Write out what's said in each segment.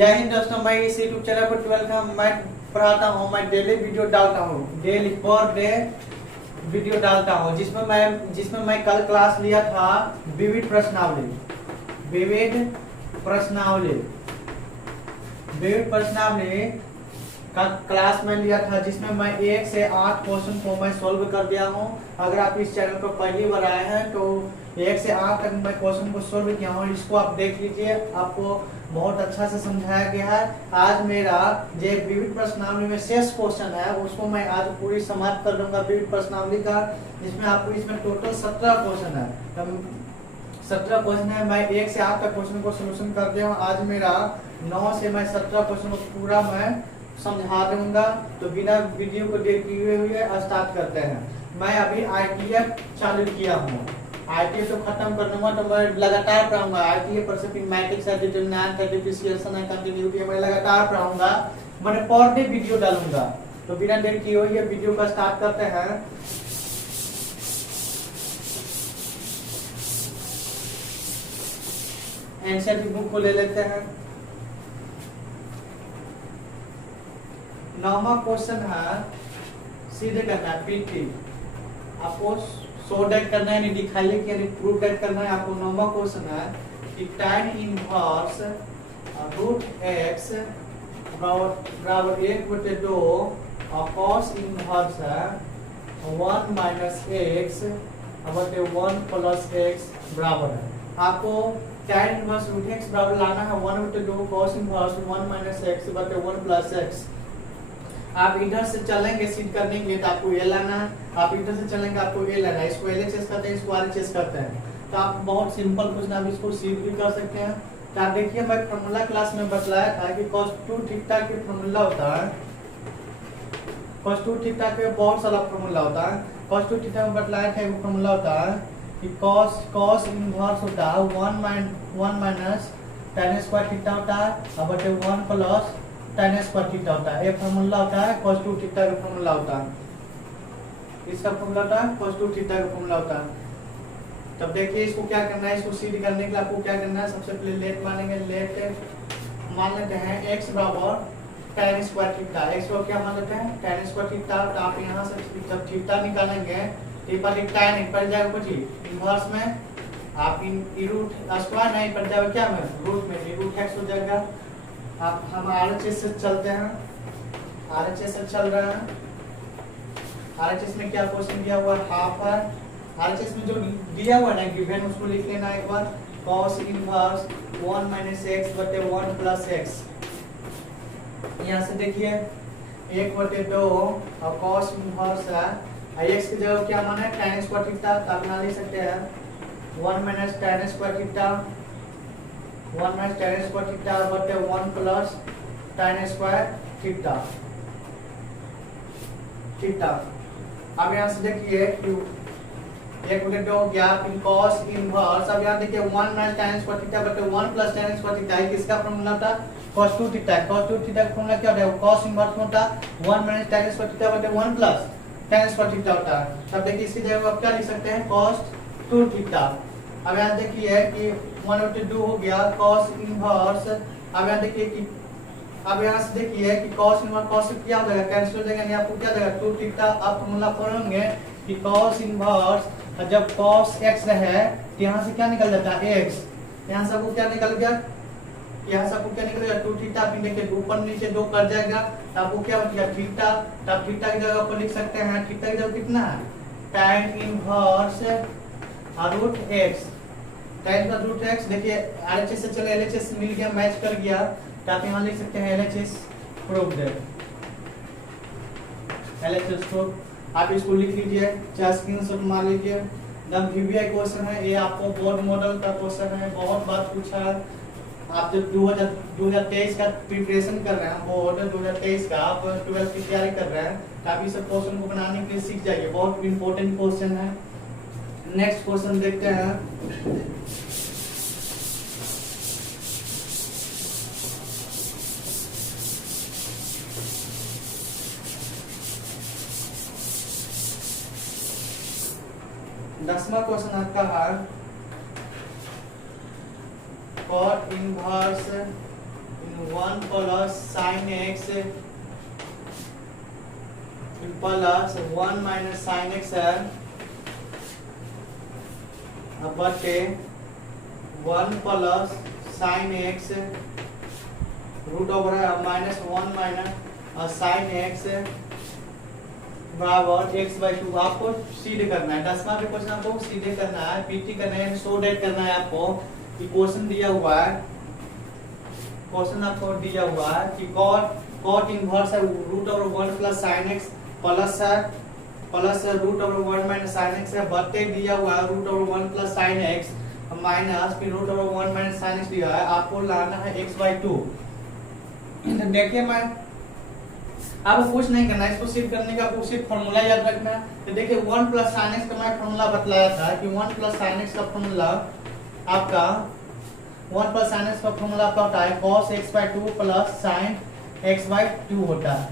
जय हिंद दोस्तों, मैं इस यूट्यूब चैनल पर 12 का मैं पढ़ाता हूँ। मैं डेली वीडियो डालता हूँ, डेली पर डे वीडियो डालता हूँ, जिसमें मैं कल क्लास लिया था विविध प्रश्नावली। का क्लास में लिया था, जिसमें मैं 1 से 8 क्वेश्चन को मैं सॉल्व कर दिया हूँ। अगर आप इस चैनल पर पहली बार आए हैं तो 1 से 8 तक मैं क्वेश्चन को सॉल्व किया हूँ, इसको आप देख लीजिए। आपको बहुत अच्छा से समझाया गया है। आज मेरा जो विविध प्रश्नावली में शेष क्वेश्चन है उसको मैं आज पूरी समाप्त कर दूंगा विविध प्रश्नावली का, जिसमें आपको इसमें टोटल 17 क्वेश्चन है। 17 क्वेश्चन है। मैं 1 से 8 तक क्वेश्चन को सोल्यूशन कर दिया हूँ। आज मेरा 9 से मैं 17 क्वेश्चन को पूरा मैं समझा दूंगा। तो बिना वीडियो को देख किए हुए स्टार्ट करते हैं। मैं अभी ITF चालू किया हूँ। ITF तो खत्म कर दूंगा, तो मैं लगातार पढ़ाऊंगा। ITF पर से मैट्रिक्स है, डिटरमिनेंट है, डिफरेंशिएशन है, कंटिन्यूटी है, मैं लगातार पढ़ाऊंगा। मैंने पर डे वीडियो डालूंगा। तो बिना देर किए हुए वीडियो का स्टार्ट करते हैं। एनसीईआरटी बुक को ले लेते हैं। 9वां क्वेश्चन है, सीधे करना है पीटी। आपको शो डेट करना है, नहीं दिखाइए कि प्रूफ डेट करना है आपको। 9वां क्वेश्चन है कि tan इनवर्स रूट x बराबर 1/2 और cos इनवर्स है 1 माइनस x बटे 1 प्लस x बराबर है। आपको tan इनवर्स रूट x बराबर लाना है 1/2 cos इनवर्स 1 माइनस x बटे 1 प्लस x। आप इधर से चलेंगे सीध करने के लिए तो आपको ये लाना है, आप इधर से चलेंगे आपको ये लाना है। इसको LHS करते हैं, इसको RHS करते हैं। तो आप बहुत सिंपल क्वेश्चन आप इसको सीध भी कर सकते हैं। तो आप देखिए, मैं फॉर्मूला क्लास में बतलाया था कि cos 2 थीटा के फॉर्मूला होता है। cos 2 थीटा के बहुत सारा फॉर्मूला होता है। cos 2 थीटा में बतलाया था एक फॉर्मूला होता है कि cos इनवर्स होता है 1 माइनस tan स्क्वायर थीटा होता है बटे 1 प्लस tan स्क्वायर थीटा होता है। ये फार्मूला होता है cos 2 थीटा का फार्मूला होता है। इसका फार्मूला होता है cos 2 थीटा का फार्मूला होता है। तब देखिए इसको क्या करना है, इसको सीध करने के लिए आपको क्या करना है, सबसे पहले लेट मानेंगे। लेट मान लेते हैं x बराबर tan स्क्वायर थीटा। x को क्या मान लेते हैं tan स्क्वायर थीटा। तो आप यहाँ से जब थीटा निकालेंगे तो पर tan पड़ जाएगा कुछ इनवर्स में, आप रूट स्क्वायर नहीं पड़ जाएगा क्या में रूट में, रूट x हो जाएगा। आप हम RHS से चलते हैं, RHS से चल रहे हैं। RHS में क्या क्वेश्चन दिया हुआ है, हाफ है। RHS में जो दिया हुआ है ना गिवन, उसको लिख लेना एक बार। cos इनवर्स 1 माइनस x बटे 1 प्लस x। यहाँ से देखिए 1/2 और cos इनवर्स है, x की जगह क्या माना है tan स्क्वायर थीटा। तो आप यहाँ लिख सकते हैं 1 minus tan square theta 1 minus tan square theta बटे 1 प्लस tan स्क्वायर थीटा। अब यहाँ से देखिए 1/2 हो गया, फिर cos इनवर्स। अब यहाँ देखिए 1 माइनस tan स्क्वायर थीटा बटे 1 प्लस tan स्क्वायर थीटा। किसका फॉर्मूला था, cos 2 थीटा। cos 2 थीटा का फॉर्मूला क्या होता है, cos इनवर्स होता 1 माइनस tan स्क्वायर थीटा बटे 1 प्लस tan स्क्वायर थीटा होता है। तब देखिए इसकी जगह आप क्या लिख सकते हैं, cos 2 थीटा। अब यहाँ देखिए कि 1/2 हो गया cos इनवर्स। अब यहाँ देखिए कि अब यहाँ से देखिए कि cos इनवर्स cos से क्या हो जाएगा, कैंसिल हो जाएगा, आपको क्या देगा 2 थीटा। आप फॉर्मूला पढ़ेंगे कि cos इनवर्स जब cos x रहे तो यहाँ से क्या निकल जाता है x। यहाँ से आपको क्या निकल गया, यहाँ से आपको क्या निकलेगा 2 थीटा। फिर देखिए ऊपर नीचे 2 कर जाएगा तो आपको क्या बचेगा थीटा। तब थीटा की जगह पर लिख सकते हैं, थीटा की जगह कितना है tan inverse root x। tan का रूट x देखिए RHS से चले LHS मिल गया, मैच कर गया। तो आप यहाँ लिख सकते हैं LHS proof that. LHS proof आप इसको लिख लीजिए, चाहे स्क्रीनशॉट मार लीजिए। एकदम VBI क्वेश्चन है ये, आपको बोर्ड मॉडल का क्वेश्चन है, बहुत बार पूछा है। आप जब 2023 का प्रिपरेशन कर रहे हैं, बोर्ड 2023 का आप 12 की तैयारी कर रहे हैं, तो आप इस क्वेश्चन को बनाने के लिए सीख जाइए। बहुत इंपॉर्टेंट क्वेश्चन है। नेक्स्ट क्वेश्चन देखते हैं। दसवां क्वेश्चन आपका है cot inverse 1 plus sine x plus 1 minus sine x है बटे 1 plus sine X root over है माइनस 1 माइनस साइन एक्स बराबर x बाई 2। आपको सीधे करना है 10वां पे क्वेश्चन आपको सीधे करना है, पीटी करना है, सो डेट करना है आपको कि क्वेश्चन दिया हुआ है, क्वेश्चन आपको दिया हुआ है कि cot इनवर्स है root over 1 plus sine x plus root over 1 minus sine x है बटे दिया हुआ है root over 1 plus sine x minus फिर root over 1 minus sine x दिया है, आपको लाना है x बाई 2। देखिए मैं आपको कुछ नहीं करना है, इसको सिर्फ करने का आपको सिर्फ फॉर्मूला याद रखना है। तो देखिए 1 प्लस साइन एक्स का मैं फॉर्मूला बतलाया था कि 1 प्लस साइन एक्स का फॉर्मूला आपका 1 प्लस साइन एक्स का फॉर्मूला आपका होता है cos x by 2 plus sin x by 2 होता है,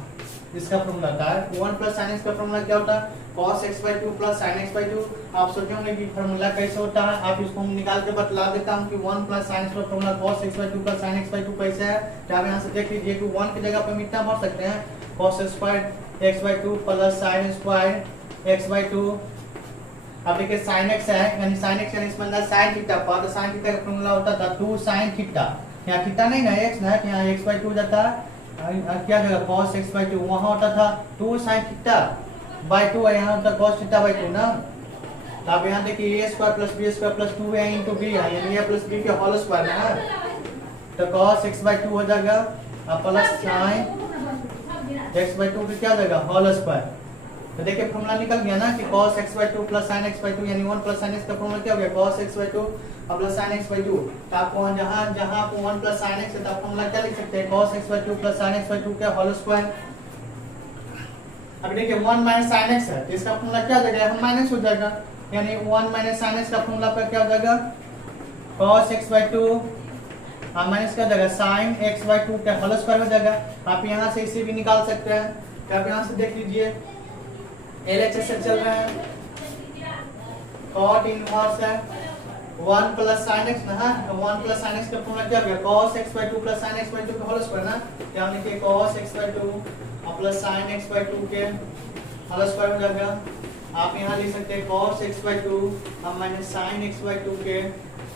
इसका फॉर्मूला होता है 1 प्लस साइन एक्स का फॉर्मूला क्या होता है cos x by 2 plus sin x by 2। आप सोचेंगे कि फॉर्मूला कैसे होता है, आप इसको निकाल के बतला देता हूं कि 1 प्लस sin x का formula cos x by 2 plus sin x by 2 कैसे है। तो आप यहां से देख लीजिए कि 1 की जगह पे हम इतना भर सकते हैं cos square x by 2 plus sin square x by 2। अब देखिए sin x है यानी sin x यानी इसमें अंदर sin थीटा पर, तो sin थीटा का फॉर्मूला होता था 2 sin थीटा, यहाँ थीटा नहीं ना x ना, यहाँ x बाई 2 जाता है क्या जगह cos x बाई 2, वहां होता था 2 sin थीटा बाई 2 है, यहाँ होता cos थीटा बाई 2 ना। तो आप यहाँ देखिए a square plus b square plus 2 है इनटू b है यानी a प्लस b के होल स्क्वायर ना, तो cos x बाई 2 हो जाएगा और प्लस sin x बाई 2 क्या हो जाएगा होल स्क्वायर। तो देखिए फॉर्मूला निकल गया ना कि cos x by 2 plus sin x by 2 यानी 1 प्लस sin x का फॉर्मूला क्या हो गया cos x by 2 plus sin x by 2। तो आपको जहां जहां आपको 1 प्लस sin x है तो आप फॉर्मूला क्या लिख सकते हैं cos x by 2 plus sin x by 2 का होल स्क्वायर। अब देखिए 1 माइनस sin x है तो इसका फॉर्मूला क्या हो जाएगा यहाँ माइनस हो जाएगा यानी 1 माइनस sin x का फॉर्मूला पर क्या हो जाएगा cos x बाई 2 माइनस क्या हो जाएगा sin x बाई 2 का होल स्क्वायर हो जाएगा। आप यहाँ से इसे भी निकाल सकते हैं, तो आप यहाँ से देख लीजिए LHS से चल रहा है cot इनवर्स है 1 प्लस sin x ना, तो 1 प्लस sin x का फॉर्मूला क्या हो गया cos x by 2 plus sin x by 2 का होल स्क्वायर ना, तो हम लिखिए cos x by 2 plus sin x by 2 के होल स्क्वायर हो जाएगा। आप यहाँ लिख सकते हैं cos x by 2 minus sin x by 2 के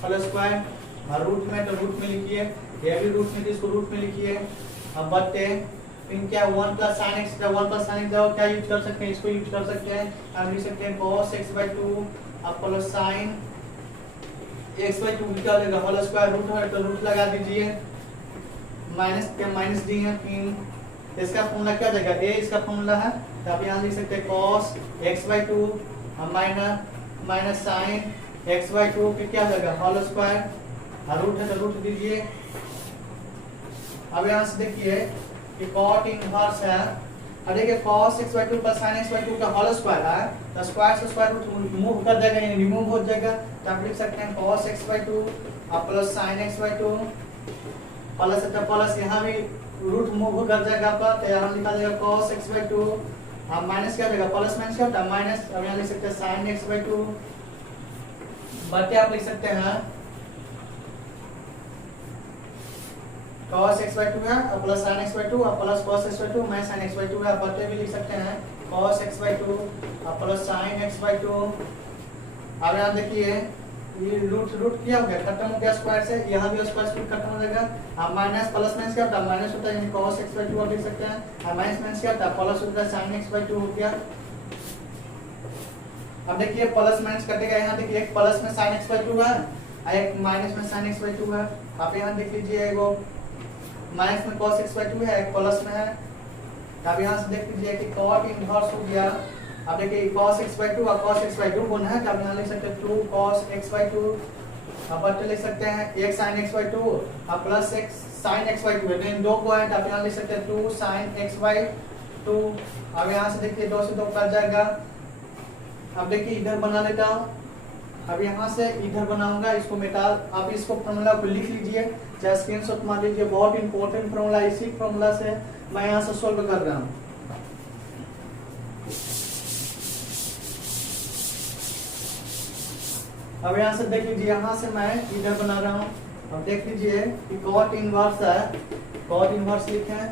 होल स्क्वायर, और रूट में तो रूट में लिखिए, ये भी रूट में तो इसको रूट में लिखिए। अब बटे फिर क्या 1 प्लस sin x का 1 प्लस sin x का क्या यूज कर सकते हैं, इसको यूज कर सकते हैं, हम लिख सकते हैं cos x by 2 plus sin x by 2 क्या हो जाएगा होल स्क्वायर, रूट है तो रूट लगा दीजिए, माइनस के माइनस डी है, फिर इसका फॉर्मूला क्या हो जाएगा a इसका फॉर्मूला है, तो आप यहाँ लिख सकते हैं cos x by 2 minus sin x by 2 फिर क्या हो जाएगा होल स्क्वायर, रूट है तो रूट दीजिए। अब यहाँ से देखिए कि cot इनवर्स है, अब देखिए cos x by 2 plus sin x by 2 का होल स्क्वायर है, तो स्क्वायर से स्क्वायर रूट रिमूव कर देगा यानी रिमूव हो जाएगा, तो आप लिख सकते हैं cos x by 2 plus sin x by 2 plus plus यहाँ भी रूट मूव कर जाएगा आपका, तो यहाँ लिखा जाएगा cos x बाई 2 माइनस क्या हो जाएगा प्लस माइनस क्या होता है माइनस, अब यहाँ लिख सकते हैं sin x बाई 2 बटे आप लिख सकते हैं cos x बाई 2 है plus sin x by 2 plus cos x by 2 minus sin x by 2 है, बटे भी लिख सकते हैं cos x by 2 plus sin x by 2। अब यहाँ देखिए ये रूट क्या हो गया खत्म हो गया स्क्वायर से, यहाँ भी स्क्वायर से खत्म हो जाएगा। अब माइनस प्लस माइनस क्या होता है माइनस होता है यानी cos x बाई 2 आप लिख सकते हैं, और माइनस माइनस क्या होता है प्लस होता है sin x बाई 2 हो गया। अब देखिए प्लस माइनस कटेगा, यहाँ देखिए एक प्लस में sin x बाई 2 है और एक माइनस में sin x बाई 2 है। आप यहाँ देख लीजिए वो माइनस में cos x बाई 2 है एक प्लस में है, अब यहाँ से देख लीजिए कि cot इनवर्स हो गया। अब देखिए cos x बाई 2 और cos x बाई 2 गुना है, तो आप यहाँ लिख सकते हैं 2 cos x बाई 2, अब बटे लिख सकते हैं एक sin x बाई 2 और प्लस एक sin x बाई 2 है, इन दो को है तो आप यहाँ लिख सकते हैं 2 sin x बाई 2। अब यहाँ से देखिए 2 से 2 कट जाएगा। अब देखिए इधर बना लेता हूँ, अब यहाँ से इधर बनाऊंगा, इसको मिटा, आप इसको फॉर्मूला को लिख लीजिए चाहे स्क्रीनशॉट मार लीजिए, बहुत इंपॉर्टेंट फॉर्मूला, इसी फॉर्मूला से मैं यहाँ से सोल्व कर रहा हूँ। अब यहाँ से देख लीजिए, यहाँ से मैं इधर बना रहा हूँ। अब देख लीजिए कि cot इनवर्स है कॉट इनवर्स लिखे हैं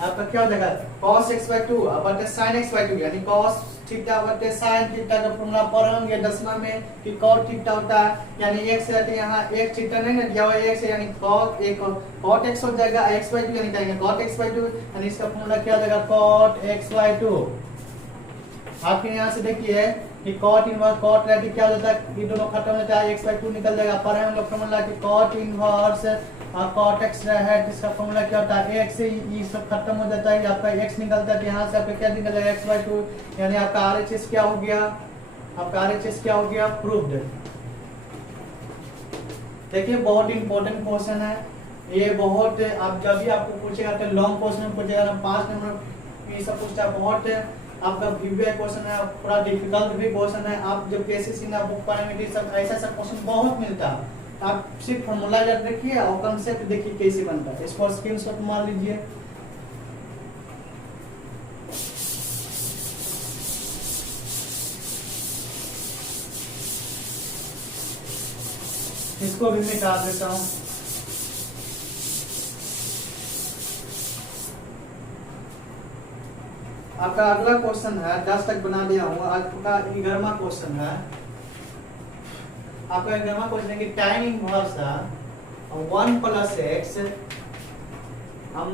आपका क्या हो जाएगा cos x/2 बटे sin x/2 यानी cos थीटा बटे sin थीटा का फॉर्मूला पढ़ होंगे 10वां में कि cot थीटा होता है यानी x रहते यहाँ x थीटा नहीं ना दिया हुआ x है यानी cot x हो जाएगा x/2 यानी कहेंगे cot x/2 यानी इसका फॉर्मूला क्या हो जाएगा cot x/2। आपके यहाँ से देखिए कि cot इनवर्स cot रहती क्या हो जाता है ये दोनों खत्म हो जाता है x/2 निकल जाएगा पर हम लोग फॉर्मूला कि cot इनवर्स cot x है जिसका फॉर्मूला क्या होता है x से ये सब खत्म हो जाता है आपका x निकलता है यहाँ से आपका क्या निकलेगा x/2 यानी आपका RHS क्या हो गया प्रूव्ड। देखिए बहुत इंपॉर्टेंट क्वेश्चन है ये बहुत आप जब भी आपको पूछेगा तो लॉन्ग क्वेश्चन पूछेगा 5 नंबर ये सब पूछता है बहुत आपका VBI क्वेश्चन है पूरा डिफिकल्ट भी क्वेश्चन है आप जब KCC ना बुक पढ़ेंगे सब ऐसा सब क्वेश्चन बहुत मिलता है आप सिर्फ फॉर्मूला याद रखिए और कांसेप्ट देखिए कैसे बनता है इस पर स्क्रीनशॉट मार लीजिए। इसको भी मैं काट देता हूँ। आपका अगला क्वेश्चन है 10 तक बना दिया हूँ आज का 11वां क्वेश्चन है आपका 11वां क्वेश्चन है कि tan inverse 1 plus x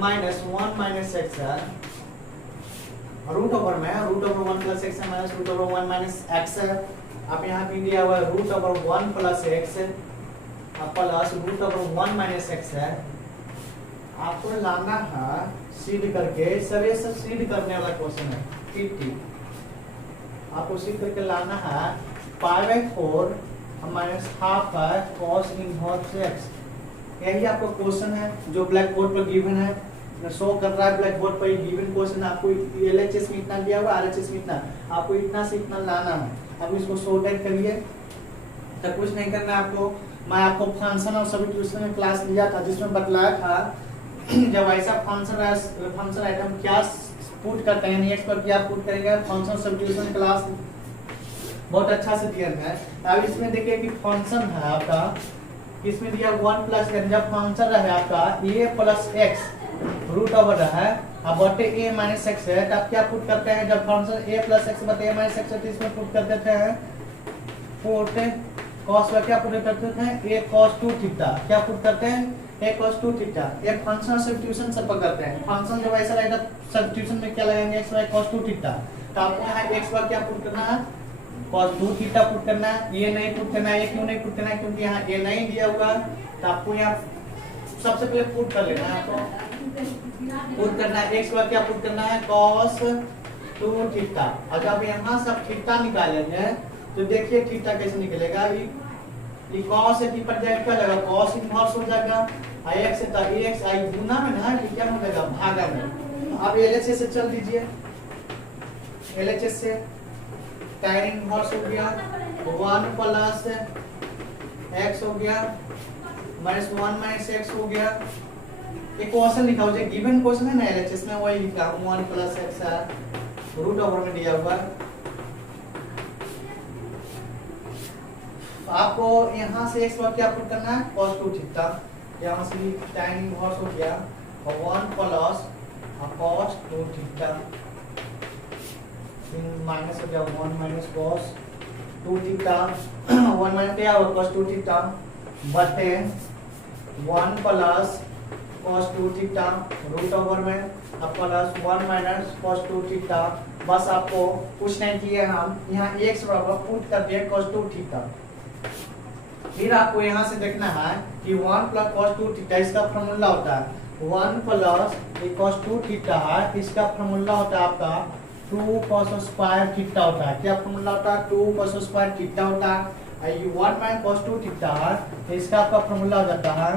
minus 1 minus x है रूट ओवर 1 प्लस x है minus root over 1 minus x है आप यहाँ पे दिया हुआ है root over 1 plus x plus root over 1 minus x है आपको लाना है सीध करके सब ये सब सीध करने वाला क्वेश्चन है ठीक आपको सीध करके लाना है π/4 माइनस हाफ है cos इनवर्स x यही आपका क्वेश्चन है जो ब्लैक बोर्ड पर गिवन है शो कर रहा है ब्लैक बोर्ड पर गिवन क्वेश्चन आपको LHS में इतना दिया हुआ RHS में इतना आपको इतना से इतना लाना है अब इसको सॉर्ट आउट करिए तो कुछ नहीं करना है आपको मैं आपको फंक्शन और सभी ट्यूशन में क्लास लिया था जिसमें बतलाया था जब ऐसा फंक्शन आइटम क्या पुट करते हैं नेक्स्ट पर क्या पुट करेंगे फंक्शन सब्स्टिट्यूशन क्लास बहुत अच्छा से दिया है। अब इसमें देखिए कि फंक्शन है आपका इसमें दिया 1 प्लस जब फंक्शन रहे आपका a plus x root over है अब बटे a माइनस x है तब क्या पुट करते हैं जब फंक्शन a प्लस x बटे a माइनस x है तो इसमें पुट कर देते हैं पुट cos का क्या पुट करते हैं a cos 2 थीटा क्या पुट करते हैं a cos 2 थीटा ये फंक्शन सब्स्टिट्यूशन सब करते हैं फंक्शन जब ऐसा रहेगा सब्स्टिट्यूशन में क्या लगाएंगे x y cos 2 थीटा तो आपको यहाँ x y क्या पुट करना है cos 2 थीटा पुट करना है ये नहीं पुट करना है ये क्यों नहीं पुट करना है क्योंकि यहाँ ये नहीं दिया हुआ तो आपको यहाँ सबसे पहले पुट कर लेना है आपको पुट करना है x y क्या पुट करना है cos 2 थीटा और जब यहाँ सब थीटा निकालेंगे तो देखिए थीटा कैसे निकलेगा ये cos से t पर जाएगा क्या लगेगा cos इनवर्स हो जाएगा x से तो x आई गुना में ना ये क्या हो जाएगा भागा में अब LHS से चल दीजिए LHS से tan इनवर्स हो गया 1 प्लस x हो गया माइनस 1 माइनस x हो गया एक क्वेश्चन लिखा हो जाए गिवन क्वेश्चन है ना LHS में वही लिखा 1 प्लस x है रूट ओवर में दिया हुआ आपको यहाँ से x बार क्या पुट करना है cos 2 थीटा यहाँ से tan इनवर्स हो गया और 1 प्लस cos 2 थीटा माइनस हो गया 1 माइनस cos 2 थीटा 1 माइनस क्या होगा cos 2 थीटा बटे 1 plus cos 2 theta root over में अब प्लस 1 माइनस cos 2 थीटा बस आपको कुछ नहीं किए हम यहाँ x बराबर पुट कर दिए cos 2 थीटा फिर आपको यहाँ से देखना है कि 1 प्लस cos 2 थीटा इसका फॉर्मूला होता है 1 प्लस cos 2 थीटा है इसका फॉर्मूला होता है आपका 2 cos स्क्वायर थीटा होता है क्या फॉर्मूला होता है 2 cos स्क्वायर थीटा होता है 1 माइनस cos 2 थीटा है इसका आपका फॉर्मूला हो जाता है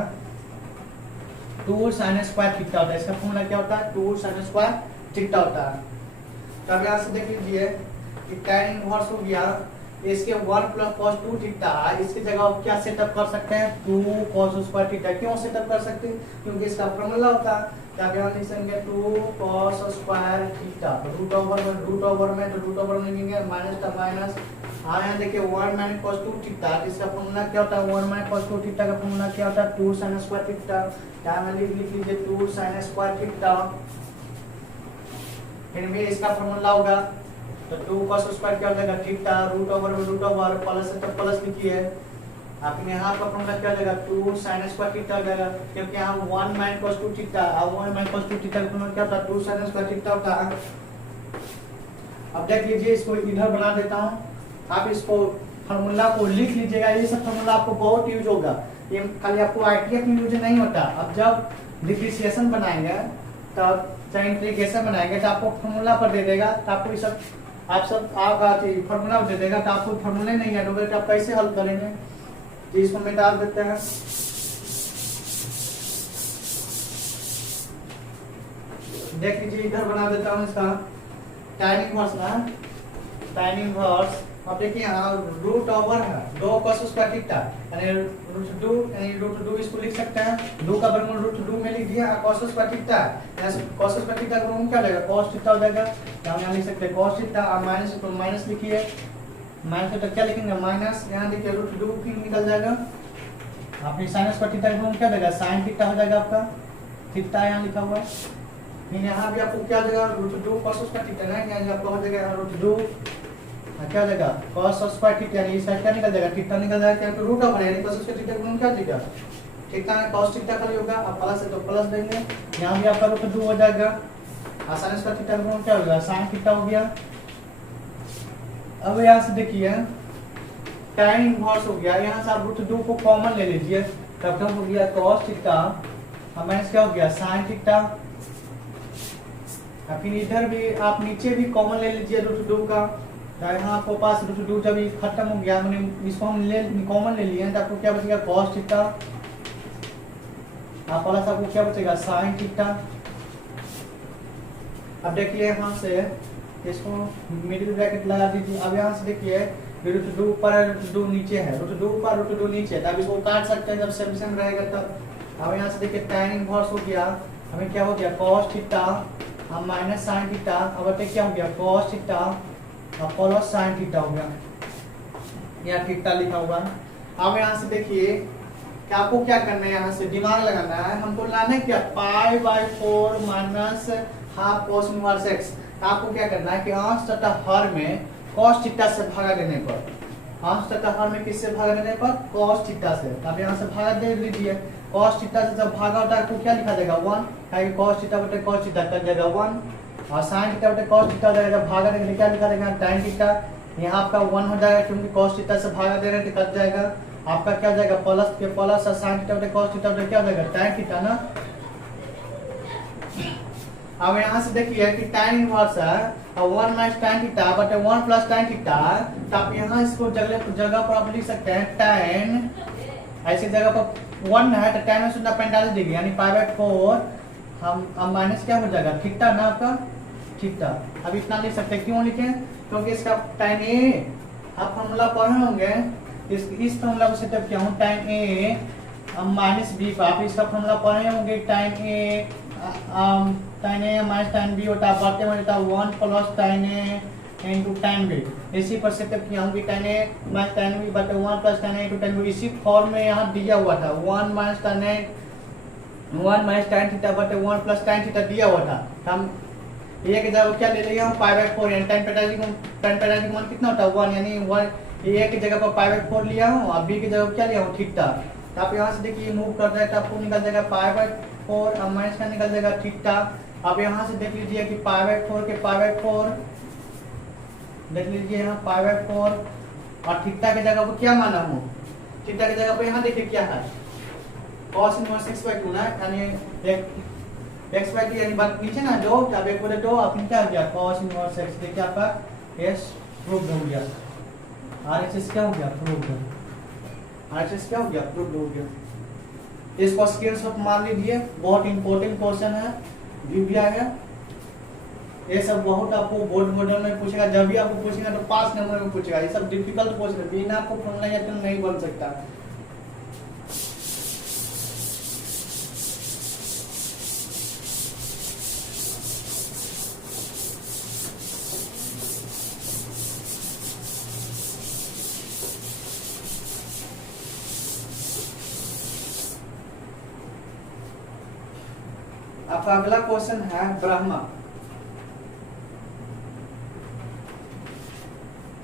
2 sin स्क्वायर थीटा होता है इसका फॉर्मूला क्या होता है 2 sin स्क्वायर थीटा होता है। तब यहाँ से देख लीजिए कि tan इनवर्स हो गया इसके 1 प्लस cos 2 थीटा, इसकी जगह आप क्या सेटअप कर सकते हैं 2 cos स्क्वायर थीटा। क्यों सेटअप कर सकते हैं? क्योंकि इसका फॉर्मूला होता है क्या, ध्यान लिखेंगे 2 cos square theta, root over में तो रूट ओवर में लेंगे माइनस का माइनस। यहाँ देखिए 1 माइनस cos 2 थीटा, इसका फॉर्मूला क्या होता है 1 माइनस cos 2 थीटा का फॉर्मूला क्या होता है 2 sin स्क्वायर थीटा। यहाँ लिख लीजिए 2 sin स्क्वायर थीटा, फिर भी इसका फॉर्मूला होगा तो 2 cos स्क्वायर क्या हो जाएगा थीटा, रूट ओवर में रूट ओवर, प्लस है तो प्लस लिखिए। आपने यहाँ का फॉर्मूला क्या हो जाएगा 2 sin स्क्वायर थीटा हो जाएगा, क्योंकि यहाँ 1 minus cos 2 theta, 1 minus cos 2 theta का फॉर्मूला क्या होता है 2 sin स्क्वायर थीटा होता है। अब देख लीजिए, इसको इधर बना देता हूँ, आप इसको फॉर्मूला को लिख लीजिएगा। ये सब फॉर्मूला आपको बहुत यूज होगा, ये खाली आपको आईटीएफ में यूज नहीं होता। अब जब डिफरेंशिएशन बनाएंगे तब चाहे इंटीग्रेशन बनाएंगे तो आपको फॉर्मूला पर दे देगा, तो आपको ये सब फॉर्मूला दे देगा, तो आपको फॉर्मूले नहीं याद होगा तो आप कैसे हल करेंगे। तो इसको मिटा देते हैं। देख लीजिए, इधर बना देता हूँ इसका tan इनवर्स ना, tan इनवर्स। अब देखिए यहाँ रूट ओवर है 2 cos स्क्वायर थीटा, यानी रूट 2 इसको लिख सकते हैं, 2 का वर्गमूल रूट 2 में लिख दिया cos square theta. cos square theta का वर्गमूल क्या हो जाएगा cos थीटा हो जाएगा, यहाँ लिख सकते हैं cos थीटा, और माइनस तो माइनस लिखिए, माइनस तो क्या लिखेंगे माइनस, यहाँ देखिए रूट 2 फिर निकल जाएगा। आपने sin स्क्वायर थीटा का वर्गमूल क्या हो जाएगा sin थीटा हो जाएगा, आपका थीटा यहाँ लिखा हुआ है। फिर यहाँ भी आपको क्या हो जाएगा रूट 2 cos स्क्वायर थीटा ना, यहाँ आपको हो जाएगा रूट 2 क्या हो जाएगा cos स्क्वायर थीटा, यानी इस साइड क्या निकल जाएगा थीटा निकल जाएगा, क्योंकि रूट ओवर है, यानी cos स्क्वायर थीटा का गुणन क्या थीटा, थीटा cos थीटा खाली होगा। अब प्लस है तो प्लस देंगे, यहाँ भी आपका रूट 2 हो जाएगा, sin स्क्वायर थीटा का गुणन क्या होगा sin थीटा हो गया। अब यहाँ से देखिए tan इनवर्स हो गया, यहाँ से आप रूट 2 को कॉमन ले लीजिए, तब क्या हो गया cos थीटा, अब माइनस क्या हो गया sin थीटा। फिर इधर भी आप नीचे भी कॉमन ले लीजिए रूट 2 का, यहाँ आपको पास रूट 2 जब खत्म हो गया, मैंने इसको हम कॉमन ले लिए, तो आपको क्या बचेगा cos थीटा, आप प्लस आपको क्या बचेगा sin थीटा। अब देखिए यहाँ से इसको मिडिल ब्रैकेट लगा दीजिए। अब यहाँ से देखिए रूट 2 ऊपर है रूट 2 नीचे है, रूट 2 ऊपर रूट 2 नीचे है, तब इसको काट सकते हैं जब सेम रहेगा तब। अब यहाँ से देखिए tan इनवर्स हो गया, हमें क्या हो गया cos थीटा, अब माइनस sin थीटा, अब क्या हो गया cos थीटा, अब प्लस sin थीटा हो गया, यहाँ थीटा लिखा हुआ। अब यहाँ से देखिए कि आपको क्या करना है, यहाँ से दिमाग लगाना है, हमको लाना है क्या π/4 minus half cos inverse x। आपको क्या करना है कि अंश तथा हर में cos थीटा से भागा देने पर, अंश तथा हर में किससे भागा देने पर cos थीटा से, अब यहाँ से भागा दे लीजिए। cos थीटा से जब भागा होता है तो क्या लिखा जाएगा 1, cos थीटा बटे cos थीटा कर जाएगा 1, और sin थीटा बटे cos थीटा हो जाएगा। जब भागा देंगे क्या लिखा जाएगा tan थीटा, यहाँ आपका 1 हो जाएगा क्योंकि cos थीटा से भागा दे रहे हैं तो कट जाएगा, आपका क्या हो जाएगा प्लस के प्लस, और sin थीटा बटे cos थीटा बटे क्या हो जाएगा tan थीटा ना। अब यहाँ से देखिए कि tan इनवर्स है 1 माइनस tan थीटा बटे 1 प्लस tan थीटा, तो आप यहाँ इसको जगह पर आप लिख सकते हैं tan, ऐसी जगह पर 1 है तो tan में 45 डिग्री यानी π/4, हम माइनस क्या हो जाएगा थीटा ना आपका थीटा। अब इतना लिख सकते हैं, क्यों लिखें क्योंकि इसका tan a आप फॉर्मूला पढ़े होंगे, इस फॉर्मूला को सेटअप किया हूँ tan a माइनस b का, आप इसका फॉर्मूला पढ़े होंगे tan a minus tan b होता है, बढ़ते में होता है 1 plus tan a into tan b। इसी पर सेटअप किया हूँ कि tan a minus tan b बटे 1 plus tan a into tan b, इसी फॉर्म में यहाँ दिया हुआ था 1 माइनस tan थीटा बटे 1 प्लस tan थीटा दिया हुआ था। हम एक जगह क्या ले लिया हूँ π/4, यानी tan पेटाजी मान कितना होता है 1, यानी 1 ए की जगह पर π/4 लिया हूँ और बी की जगह क्या लिया हूँ थीटा। तो आप यहाँ से देखिए मूव कर जाए तो आपको निकल जाएगा π/4 और माइनस का निकल जाएगा थीटा। अब यहाँ से देख लीजिए कि π/4 के π/4 देख लीजिए यहाँ π/4 और थीटा की जगह पर क्या माना हूँ, थीटा की जगह पर यहाँ देखिए क्या है cos इनवर्स x/2 ना, यानी x/2 यानी बात नीचे ना 2, अब 1/2 अपनी क्या हो गया cos इनवर्स x, देखिए आपका s प्रूव हो गया, RHS क्या हो गया प्रूव, RHS क्या हो गया प्रूव हो गया। इसको स्क्रीनशॉट मार लीजिए, बहुत इंपॉर्टेंट क्वेश्चन है, भी आया है, ये सब बहुत आपको बोर्ड मॉडल में पूछेगा, जब भी आपको पूछेगा तो 5 नंबर में पूछेगा। ये सब डिफिकल्ट क्वेश्चन बिना आपको फॉर्मूला या तो नहीं बन सकता। आपका अगला क्वेश्चन है ब्रह्मा।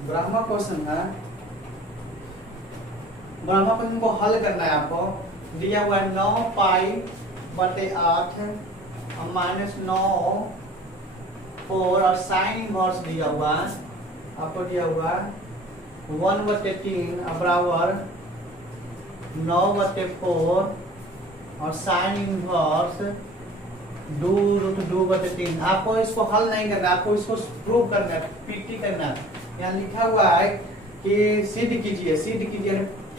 ब्रह्मा क्वेश्चन है, ब्रह्मा क्वेश्चन को हल करना है आपको। दिया हुआ है 9 पाई बटे 8 माइनस 9 4 और साइन इनवर्स दिया हुआ है आपको, दिया हुआ 1 बटे 3 बराबर 9 बटे 4 और साइन इनवर्स 2 बटे 3। आपको इसको हल नहीं करना, आपको इसको प्रूव करना है, पीटी करना है। यहाँ लिखा हुआ है कि सिद्ध कीजिए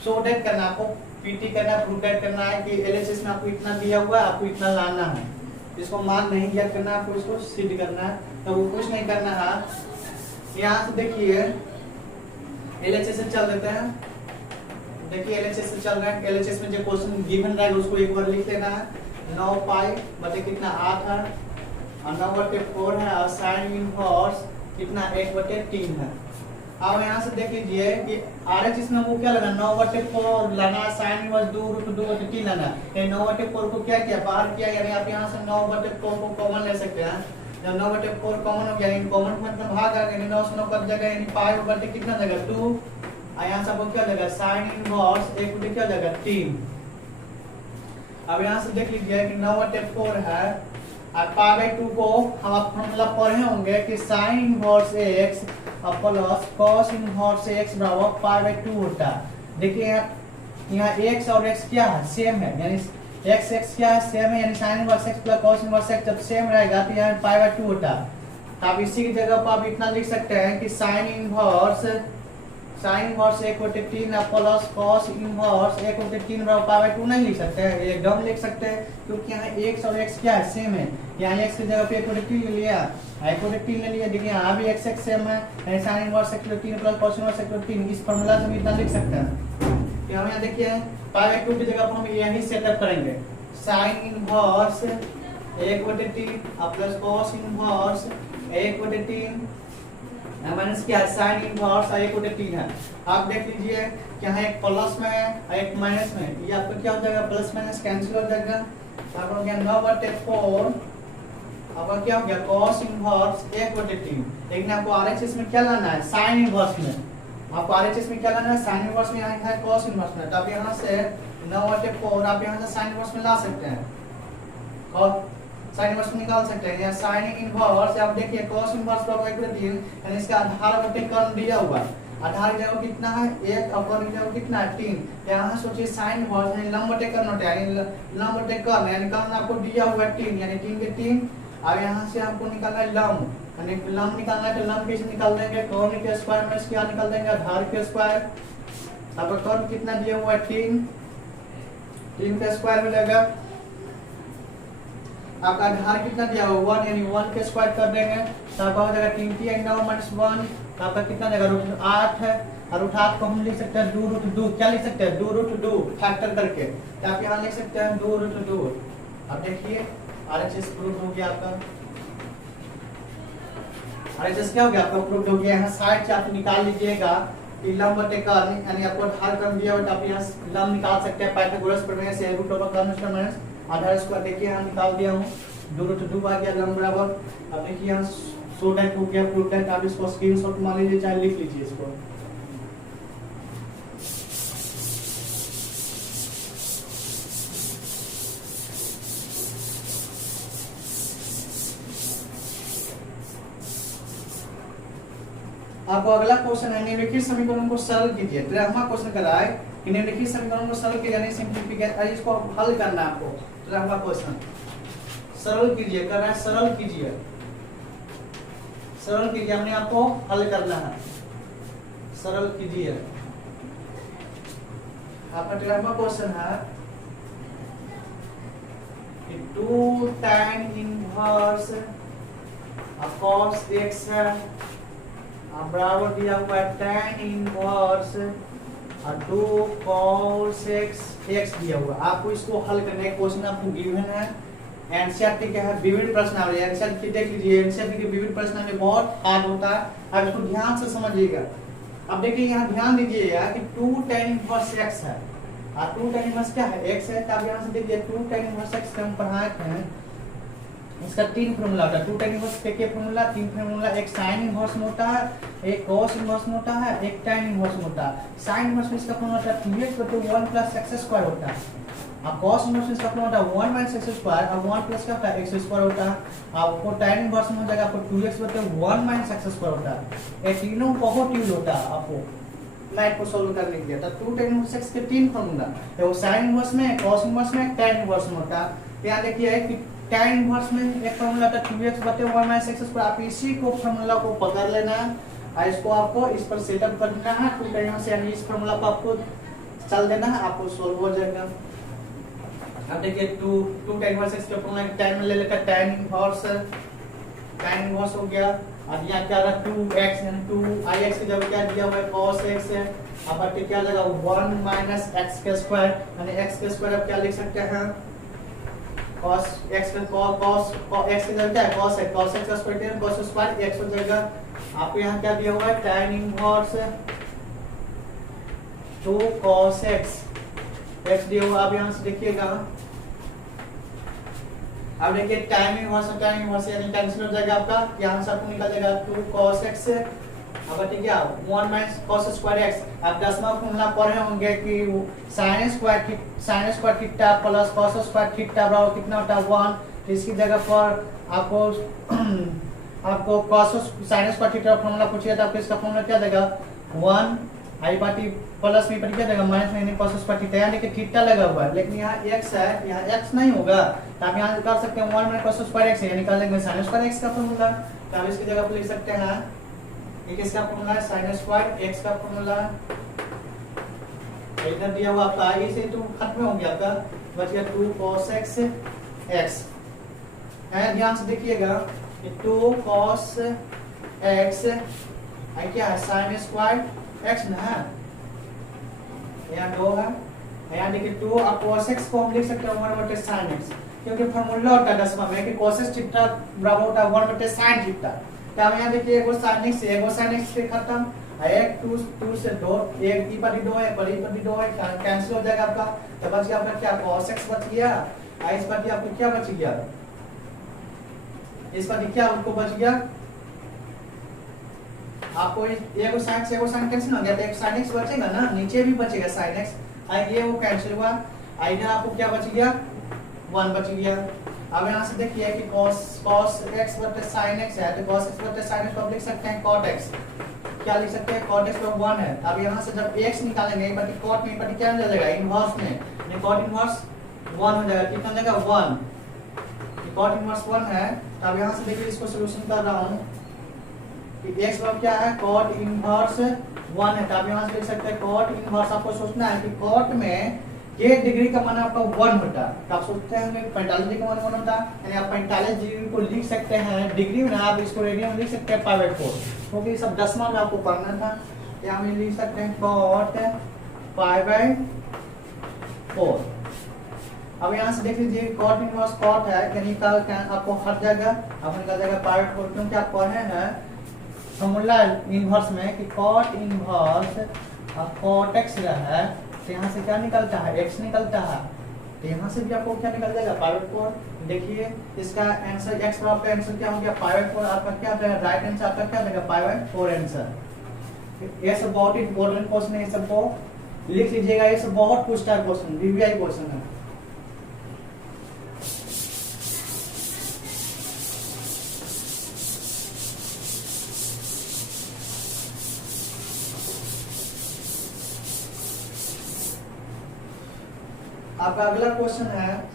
शो डेट करना, आपको पीटी करना, प्रूव डेट करना है कि एलएचएस में आपको इतना दिया हुआ है, आपको इतना लाना है। इसको मान नहीं ज्ञात करना, आपको इसको सिद्ध करना है। तो वो कुछ नहीं करना है। यहाँ से देखिए एलएचएस से चल देते हैं। देखिए एलएचएस से चल रहा है, एलएचएस में जो क्वेश्चन गिवन रहेगा उसको एक बार लिख लेना है। 9 पाई बटे कितना 8 है और 9 बटे 4 है और साइन इनवर्स कितना 1 बटे 3 है। अब यहाँ से देख लीजिए कि आरएचएस में वो क्या लगा 9 बटे 4 लाना, साइन इनवर्स 2 बटे 3 लाना। ये 9 बटे 4 को क्या किया, बाहर किया, यानी आप यहाँ से 9 बटे 4 को कॉमन ले सकते हैं। जब 9 बटे 4 कॉमन हो गया, इन कॉमन मतलब भाग आ गया, 9 से 9 कट जाएगा, यानी पाई बटे कितना जाएगा 2। यहाँ से आपको क्या लगा साइन इनवर्स 1 बटे क्या जाएगा 3। अब यहाँ से देख लीजिए कि 9 बटे 4 है और पाई बाई 2 को हम आप मतलब पढ़े होंगे कि sign inverse x plus cos inverse x बराबर पाई बाई 2 होता है। देखिए यहाँ x और x क्या है, सेम है, यानी x क्या है, सेम है, यानी sign inverse x plus cos inverse x जब सेम रहेगा तो यहाँ पाई बाई 2 होता है। तो आप इसी की जगह पर आप इतना लिख सकते हैं कि साइन इनवर्स 1 बटे 3 प्लस कॉस इनवर्स 1 बटे 3 बराबर पाई बाई 2 नहीं लिख सकते हैं, एकदम लिख सकते हैं, क्योंकि यहाँ x और x क्या है, सेम है। यहाँ x की जगह पे 1 बटे 3 ले लिया, 1 बटे 3 ले लिया। देखिए यहाँ भी x सेम है, साइन इनवर्स 1 बटे 3 प्लस कॉस इनवर्स 1 बटे 3। इस फार्मूला से हम इतना लिख सकते हैं। यहाँ यहाँ देखिए पाई बाई 2 की जगह पर हम यही सेटअप करेंगे, साइन इनवर्स 1 बटे 3 प्लस कॉस इनवर्स 1 बटे 3 माइनस क्या है, साइन इनवर्स 1 बटे 3 है। आप देख लीजिए कि यहाँ एक प्लस में है और एक माइनस में, ये आपको क्या हो जाएगा, प्लस माइनस कैंसिल हो जाएगा। आपको हो गया 9 बटे 4, आपका क्या हो गया कॉस इनवर्स 1 बटे 3। लेकिन आपको आरएचएस में क्या लाना है, साइन इनवर्स में। आपको आरएचएस में क्या लाना है, साइन इनवर्स में, यहाँ है कॉस इनवर्स में। तो आप यहाँ से 9 बटे 4 आप यहाँ से साइन इनवर्स में ला सकते हैं और साइन इनवर्स में निकाल सकते हैं। यहाँ साइन इनवर्स आप देखिए कॉस इनवर्स बराबर 1 बटे 3, यानी इसका आधार बटे कर्ण दिया हुआ है। आधार की जगह कितना है 1 और कर्ण की जगह कितना है 3। यहाँ सोचिए साइन इनवर्स यानी लंब बटे कर्ण होता है, यानी लंब बटे कर्ण, यानी कर्ण आपको दिया हुआ है 3, यानी 3 के 3। और यहाँ से आपको निकालना है लंब, यानी लंब निकालना है तो लंब कैसे निकाल देंगे, कर्ण के स्क्वायर में इसका निकाल देंगे आधार के स्क्वायर। आपका कर्ण कितना दिया हुआ है 3 का स्क्वायर हो जाएगा। आपका आधार कितना दिया हुआ 1, यानी 1 के स्क्वायर कर देंगे तो आपका हो जाएगा 3 3 9 माइनस 1, तो आपका कितना जाएगा रूट 8 है। और रूट 8 को हम लिख सकते हैं 2 रूट 2, क्या लिख सकते हैं 2 रूट 2 फैक्टर करके, तो आप यहाँ लिख सकते हैं 2 रूट 2। अब देखिए आरएचएस प्रूफ हो गया आपका, आरएचएस क्या हो गया आपका प्रूफ हो गया। यहाँ साइड से आप निकाल लीजिएगा कि लंब बटे कर्ण, यानी आपको आधार कर्ण दिया हुआ तो आप यहाँ लंब निकाल सकते हैं पाइथागोरस प्रमेय से, रूट ओवर कर्ण स्क्वायर माइनस आधार स्क्वायर। देखिए यहाँ निकाल दिया हूँ 2 रूट 2 आ गया लंब बराबर। अब देखिए यहाँ शो डेट हो गया, प्रूफ डेट। आप इसको स्क्रीनशॉट मान लीजिए चाहे लिख लीजिए इसको। आपको अगला क्वेश्चन है निम्नलिखित समीकरण को सरल कीजिए। ड्रामा क्वेश्चन कराए कि निम्नलिखित समीकरण को सरल कीजिए, यानी सिंपलीफिकेशन, इसको हल करना है आपको। ड्रामा क्वेश्चन सरल कीजिए, कर रहा है सरल कीजिए, सरल कीजिए, हमने आपको हल करना है, सरल कीजिए। आपका ड्रामा क्वेश्चन है कि 2 tan इनवर्स cos x है बराबर दिया हुआ है tan इनवर्स 2 cos x दिया हुआ। आपको इसको हल करने का क्वेश्चन आपको गिवन है। एनसीईआरटी क्या है, विभिन्न प्रश्नावली। एनसीईआरटी देख लीजिए, एनसीईआरटी के विभिन्न प्रश्नावली बहुत हार्ड होता है, आप इसको ध्यान से समझिएगा। अब देखिए यहाँ ध्यान दीजिएगा कि 2 tan इनवर्स x है और 2 tan इनवर्स क्या है, x है। तब यहाँ से देखिए 2 tan इनवर्स x का हम पढ़ाए थे, इसका 3 फॉर्मूला होता है। 2 tan इनवर्स के फॉर्मूला 3 फॉर्मूला, एक sin इनवर्स में होता है, एक cos इनवर्स में होता है, एक tan इनवर्स में होता है। sin इनवर्स में इसका फॉर्मूला होता है 2x/1 + x² होता है। अब cos इनवर्स में इसका फॉर्मूला होता है 1 - x² और 1 प्लस क्या होता है x² होता है। आपको tan इनवर्स में हो जाएगा आपको 2x/1 - x² होता है। ये तीनों बहुत यूज होता है आपको मैथ को सोल्व करने के लिए। तो 2 tan इनवर्स x के 3 फॉर्मूला है, वो sin इनवर्स में, cos इनवर्स में, tan इनवर्स में होता है। यहाँ देखिए कि tan इनवर्स में एक फॉर्मूला था 2x/1 - x²। आप इसी को फॉर्मूला को पकड़ लेना है और इसको आपको इस पर सेटअप करना है। 2 tan इनवर्स यानी इस फॉर्मूला को आपको चल देना है, आपको सोल्व हो जाएगा। अब देखिए 2 tan इनवर्स x का फॉर्मूला tan में ले लेकर tan इनवर्स हो गया। अब यहाँ क्या रहा 2x यानी 2ix की जगह क्या दिया हुआ है cos x है। अब आपके क्या लगा 1 - x² यानी x² अब क्या लिख सकते हैं cos x का cos x की जगह क्या है cos है, cos x का स्क्वायर cos स्क्वायर x हो जाएगा। आपको यहाँ क्या दिया हुआ है tan इनवर्स 2 cos x दिया हुआ। अब यहाँ से देखिएगा, अब देखिए tan इनवर्स यानी कैंसिल हो जाएगा आपका, यहाँ से आपको निकल जाएगा 2 cos x। अब ठीक है 1 - cos स्क्वायर x। आप 10वां फॉर्मूला पढ़े होंगे कि sin square theta plus cos square theta बराबर कितना होता है 1। तो इसकी जगह पर आपको cos sin स्क्वायर थीटा का फॉर्मूला पूछिए तो आपको इसका फॉर्मूला क्या देगा 1 आई पार्टी प्लस में क्या देगा माइनस में cos स्क्वायर थीटा, यानी कि थीटा लगा हुआ है, लेकिन यहाँ x है, यहाँ x नहीं होगा। तो आप यहाँ निकाल सकते हैं 1 - cos स्क्वायर x, यानी निकाल लेंगे sin स्क्वायर x का फॉर्मूला। तो आप इसकी जगह पर लिख सकते हैं एक इसका फॉर्मूला है sin स्क्वायर x का फॉर्मूला इधर दिया हुआ आपका आगे से तो खत्म हो गया आपका, बच गया 2 cos x है। ध्यान से देखिएगा कि 2 cos x है क्या है sin स्क्वायर x ना है, यहाँ 2 है। यहाँ देखिए 2 और cos x को हम लिख सकते हैं 1/sin x, क्योंकि फॉर्मूला होता है 10वां में कि cos x थीटा बराबर होता है 1/sin थीटा। तो अब यहाँ देखिए एगो sin x से खत्म, एक 2 से 2, एक ई पर 2 है, पर ई पर 2 है, कैंसिल हो जाएगा आपका। तो बच गया आपका क्या cos x बच गया, इस पर आपको क्या बच गया, इस पर क्या आपको बच गया, आपको एगो sin कैंसिल हो गया तो एक sin x बचेगा ना, नीचे भी बचेगा sin x। ये वो कैंसिल हुआ, इधर आपको क्या बच गया 1 बच गया। अब यहाँ से देखिए कि cos x बटे sin x है, तो cos x बटे sin x को आप लिख सकते हैं cot x। क्या लिख सकते हैं cot x पर 1 है। अब यहाँ से जब x निकालेंगे बटे cot में बटे क्या हो जाएगा इनवर्स में, यानी cot इनवर्स 1 हो जाएगा, कितना जाएगा 1। cot इनवर्स 1 है। अब यहाँ से देखिए इसको सॉल्यूशन कर रहा हूँ कि x बराबर क्या है cot इनवर्स 1 है। तब यहाँ से लिख सकते हैं cot इनवर्स, आपको सोचना है कि cot में ये डिग्री का मान आपका 1 होता है, तो आप सोचते हैं 45 डिग्री का मान 1 होता है, यानी आप 45 डिग्री को लिख सकते हैं डिग्री में, आप इसको रेडियन में लिख सकते हैं π/4, क्योंकि सब 10वां में आपको पढ़ना था। यहाँ में लिख सकते हैं cot π/4। अब यहाँ से देख लीजिए cot इनवर्स cot है, यानी आपको हर जगह आपको निकल जाएगा π/4, क्योंकि आप पढ़े हैं फॉर्मूला इनवर्स में कि cot इनवर्स cot x है, तो यहाँ से क्या निकलता है x निकलता है, तो यहाँ से भी आपको क्या निकल जाएगा π/4। देखिए इसका आंसर x बराबर का आंसर क्या हो गया π/4, आपका क्या आ जाएगा राइट आंसर आपका क्या देगा π/4 आंसर। ये सब बहुत इंपॉर्टेंट क्वेश्चन है, ये सब को लिख लीजिएगा, ये सब बहुत पूछता है क्वेश्चन, वीवीआई क्वेश्चन है। आपका अगला क्वेश्चन है,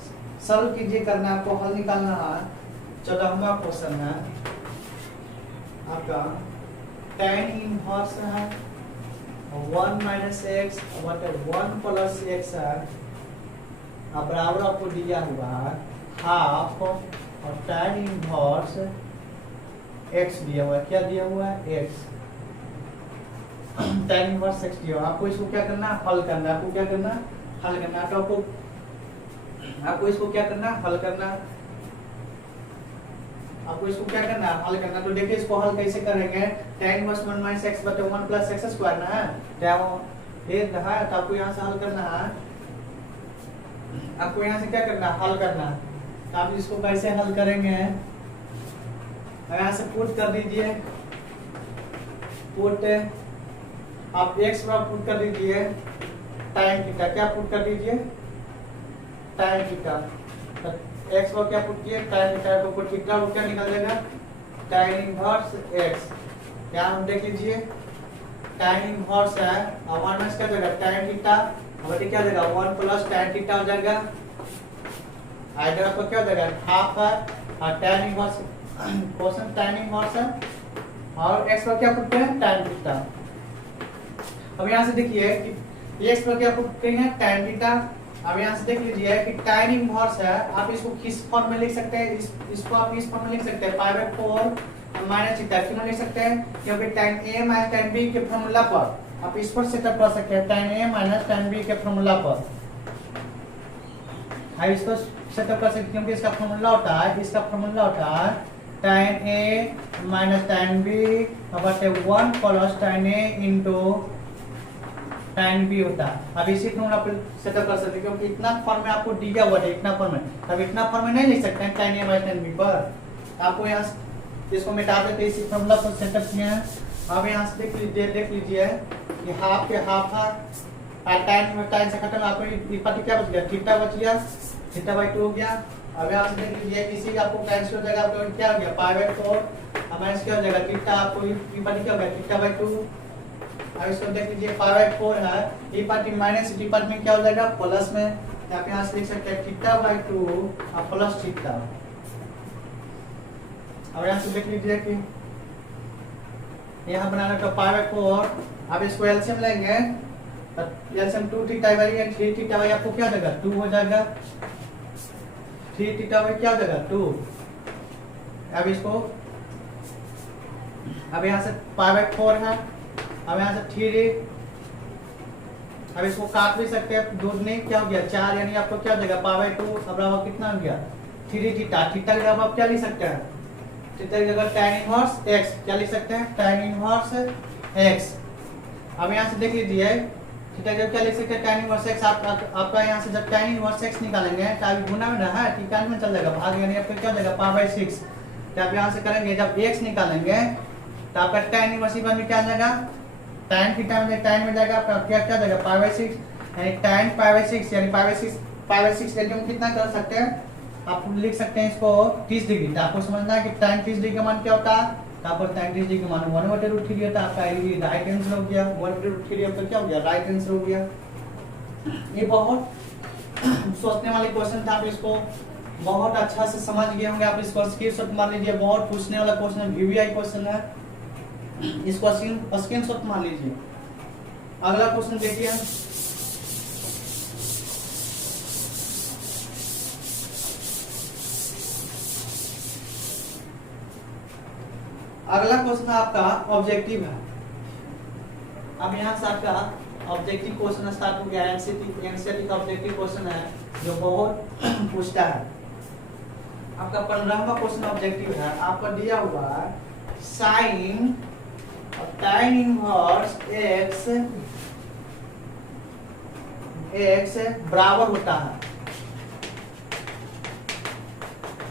सॉल्व कीजिए, करना है आपको, हल निकालना है। 14वां क्वेश्चन है आपका tan इनवर्स है 1 - x बटे 1 + x है, अब बराबर आपको दिया हुआ है हाफ और tan इनवर्स एक्स दिया हुआ है। क्या दिया हुआ है? एक्स। tan इनवर्स एक्स दिया हुआ। आपको इसको क्या करना है? हल करना है। आपको क्या करना है? हल करना है। तो आपको इसको क्या करना है? हल करना है। आपको इसको क्या करना है? हल करना। तो देखिए इसको हल कैसे करेंगे? tan इनवर्स 1 माइनस x बटे 1 प्लस x स्क्वायर ना है, ये रहा है। तो आपको यहाँ से हल करना है। आपको यहाँ से क्या करना है? हल करना है। तो आप इसको कैसे हल करेंगे? यहाँ से पुट कर दीजिए, पुट आप x पर पुट कर दीजिए tan थीटा। क्या पुट कर दीजिए? tan theta. x को क्या पुट किए? tan थीटा को पुट थीटा को क्या निकल जाएगा? tan inverse x। क्या हम देख लीजिए tan इनवर्स है और 1 माइनस क्या जाएगा? tan थीटा और क्या जाएगा? 1 प्लस tan थीटा हो जाएगा। इधर आपको क्या हो जाएगा? हाफ है और tan inverse question tan inverse है और x पर क्या पुट करें? tan theta. अब यहाँ से देखिए कि x पर क्या पुट करेंगे? tan theta. अब यहाँ से देख लीजिए कि tan इनवर्स है, आप इसको किस फॉर्म में लिख सकते हैं? इसको आप इस फॉर्म में लिख सकते हैं पाई बाय 4 माइनस थीटा। क्यों लिख सकते हैं? क्योंकि tan a minus tan b के फॉर्मूला पर आप इस पर सेटअप कर सकते हैं। tan a minus tan b के फॉर्मूला पर आप इसको सेटअप कर सकते हैं, क्योंकि इसका फॉर्मूला होता है tan a minus tan b बटे 1 plus tan a into tan b होता है। अब इसी फॉर्मूला पर सेटअप कर सकते हैं, क्योंकि इतना फॉर्म में आपको दिया हुआ है, इतना फॉर्म में। अब इतना फॉर्म में नहीं लिख सकते हैं tan a minus tan b पर। आपको यहाँ इसको मिटा देते इसी फॉर्मूला पर सेटअप किया है। अब यहाँ से देख लीजिए कि हाफ के हाफ है, tan से खत्म। आपको ये पार्टी क्या बच गया? थीटा बच गया, थीटा बाई 2 हो गया। अब यहाँ से देख लीजिए इसी आपको कैंसिल हो जाएगा। तो क्या हो गया? पाई बाय 4 माइनस क्या हो जाएगा? थीटा। आपको ये पार्टी क्या हो गया? Theta by 2। अब इसको देख लीजिए पाई बाय 4 है, ये पार्टी माइनस डी पार्ट में क्या हो जाएगा? प्लस में। आप यहाँ से लिख सकते हैं थीटा बाई 2 और प्लस थीटा। अब यहाँ से देख लीजिए कि यहाँ बनाने का पाई बाय 4। अब इसको एलसीएम लेंगे, LCM 2 theta by 3 theta by आपको क्या हो जाएगा? 2 हो जाएगा। 3 थीटा बाई क्या हो जाएगा? 2। अब इसको अब यहाँ से पाई बाय 4 है, अब यहाँ से 3। अब इसको काट भी सकते हैं, 2 ने क्या हो गया? 4, यानी आपको क्या हो जाएगा? पाई बाय 2 अब बराबर कितना हो गया? 3 थीटा। थीटा की जगह आप क्या लिख सकते हैं? थीटा की जगह tan इनवर्स x। क्या लिख सकते हैं? tan inverse x। अब यहाँ से देख लीजिए थीटा की जगह क्या लिख सकते हैं? tan inverse x। आपका यहाँ से जब tan इनवर्स x निकालेंगे तो आप गुना में रहा है, ठीक में चल जाएगा, भाग यानी आपका क्या हो जाएगा? Pi by 6। तो आप यहाँ से करेंगे, जब x निकालेंगे तो आपका tan इनवर्स में क्या आ जाएगा? tan थीटा में tan में जाएगा आपका क्या जाएगा? पाई बाय 6, यानी tan पाई बाय 6 यानी पाई बाय 6 वैल्यू में कितना कर सकते हैं? आप लिख सकते हैं इसको 30 डिग्री। तो आपको समझना है कि tan 30 डिग्री का मान क्या होता है? तो आपको tan 30 डिग्री का मान 1/√3 होता है। आपका ये राइट आंसर हो गया। 1/√3 आपका क्या हो गया? राइट आंसर हो गया। ये बहुत सोचने वाले क्वेश्चन था। आप इसको बहुत अच्छा से समझ गए होंगे। आप इसको स्क्रीनशॉट मार लीजिए, बहुत पूछने वाला क्वेश्चन है, वीवीआई क्वेश्चन है। इसको स्क्रीनशॉट मार लीजिए। अगला क्वेश्चन देखिए। अगला क्वेश्चन आपका ऑब्जेक्टिव है। अब यहाँ से आपका ऑब्जेक्टिव क्वेश्चन स्टार्ट हो गया। एनसीईआरटी का ऑब्जेक्टिव क्वेश्चन है जो बहुत पूछता है। आपका 15वां क्वेश्चन ऑब्जेक्टिव है। आपका दिया हुआ साइन tan इनवर्स x बराबर होता है,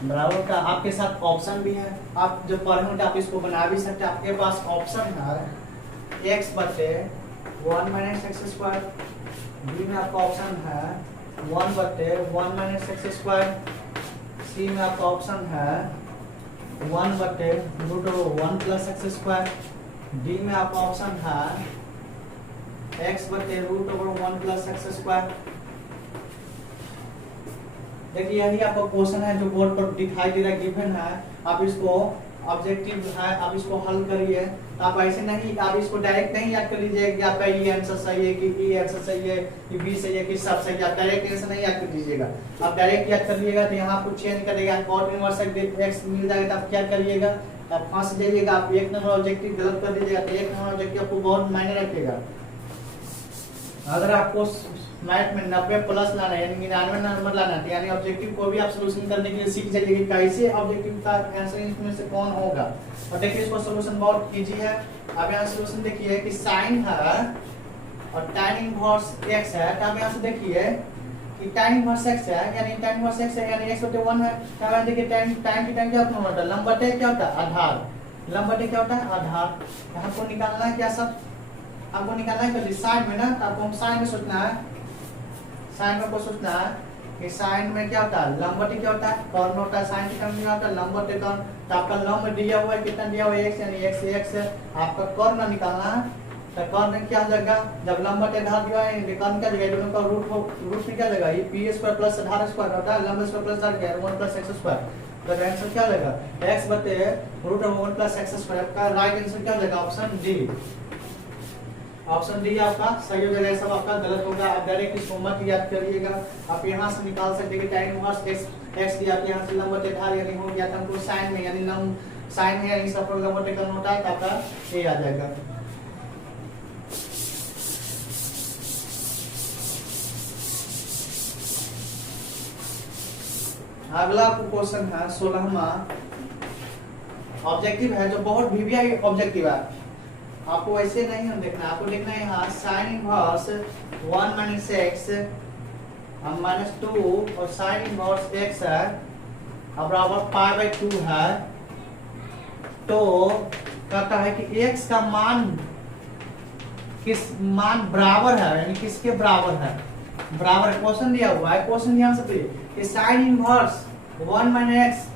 बराबर का आपके साथ ऑप्शन भी है। आप जब पढ़े हो तो आप इसको बना भी सकते हैं। आपके पास ऑप्शन है x बटे 1 माइनस एक्स स्क्वायर, बी में आपका ऑप्शन है 1 बटे 1 माइनस एक्स स्क्वायर, सी में आपका ऑप्शन है 1 बटे √1 प्लस एक्स स्क्वायर, डी में आपका ऑप्शन है x बटे √1 प्लस एक्स स्क्वायर। देखिए यही आपका क्वेश्चन है जो बोर्ड पर दिखाई दे रहा है, गिवन है। आप इसको ऑब्जेक्टिव है, आप इसको हल करिए। आप ऐसे नहीं, आप इसको डायरेक्ट नहीं याद कर लीजिएगा कि आपका ये आंसर सही है, कि ये आंसर सही है, कि बी सही है, कि सब सही है। आप डायरेक्ट आंसर नहीं याद कर लीजिएगा। आप डायरेक्ट याद कर लीजिएगा तो यहाँ आपको चेंज करेगा, कॉट इनवर्स एक्स मिल जाएगा तो आप क्या करिएगा, आप फंस जाइएगा। आप एक नंबर ऑब्जेक्टिव गलत कर दीजिएगा तो एक नंबर ऑब्जेक्टिव आपको बहुत मायने रखेगा। अगर आपको मैथ में 90 प्लस लाना है यानी 99 नंबर लाना है, यानी ऑब्जेक्टिव को भी आप सोल्यूशन करने के लिए सीख जाइए कि कैसे ऑब्जेक्टिव का आंसर इसमें से कौन होगा। और देखिए इसको सोल्यूशन बहुत इजी है। अब यहाँ सोल्यूशन देखिए कि साइन है और tan इनवर्स x है। तो आप यहाँ से देखिए कि tan इनवर्स x है, यानी tan इनवर्स x है यानी x/1 है। तो आप देखिए tan की टाइम क्या होता है, लंब बटे क्या होता है, आधार। लंब बटे क्या होता है, आधार। यहाँ को निकालना है क्या सब, आपको निकालना है कि साइन में ना, तो आपको साइन में सोचना है, साइन में को सोचना है कि साइन में क्या होता है, लंब बटे क्या होता है, कॉर्न होता है। साइन की टर्म में होता है लंब बटे कॉर्न। तो आपका लंब दिया हुआ है, कितना दिया हुआ है, x, यानी x है। आपका कॉर्न निकालना है, तो कॉर्न क्या हो जाएगा, जब लंब बटे आधार दिया है, कॉर्न क्या जगह दोनों का रूट में क्या जगह, ये p² प्लस आधार स्क्वायर होता है, लंब स्क्वायर प्लस आधार 1 प्लस x²। तो आंसर क्या लगेगा, x बटे √1 प्लस x²। आपका राइट आंसर क्या लगेगा, ऑप्शन डी। ऑप्शन डी आपका सही हो जाएगा, सब आपका गलत होगा। आप डायरेक्ट इसको मत याद करिएगा, आप यहाँ से निकाल सकते हैं कि tan इनवर्स x दिया, आप यहाँ से लंब बटे आधार यानी हो गया, तो हमको साइन में यानी लंब साइन में यानी सब लंब बटे कम होता है, तो आपका ए आ जाएगा। अगला क्वेश्चन है 16वां ऑब्जेक्टिव है, जो बहुत वीवीआई ऑब्जेक्टिव है। आपको ऐसे नहीं हम देखना, आपको देखना है यहाँ sine inverse 1 minus x minus 2 और साइन इनवर्स एक्स है अब बराबर π/2 है। तो कहता है कि x का मान किस मान बराबर है, यानी किसके बराबर है, बराबर क्वेश्चन दिया हुआ है। क्वेश्चन ध्यान से पढ़िए कि sine inverse 1 minus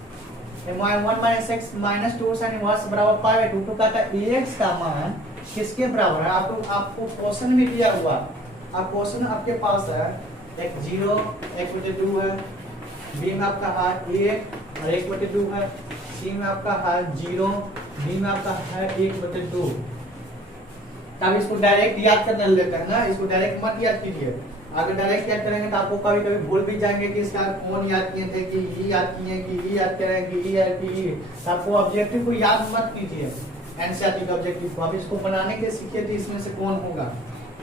x minus 2 sine inverse बराबर π/2। तो कहता है x का मान किसके बराबर है। आपको क्वेश्चन में दिया हुआ, अब क्वेश्चन आपके पास है एक 0 1/2 है, b में आपका है 1 और 1/2 है, c में आपका है 0, d में आपका है 1/2। तब इसको डायरेक्ट याद करने लेते हैं ना, इसको डायरेक्ट मत याद कीजिए। अगर डायरेक्ट याद करेंगे तो आपको कभी कभी भूल भी जाएंगे कि इसका कौन याद किए थे, कि ई याद किए, कि ई याद करें, कि ई याद की। आपको ऑब्जेक्टिव को याद मत कीजिए, एनसीईआरटी का ऑब्जेक्टिव को। आप इसको बनाने के सीखिए कि इसमें से कौन होगा।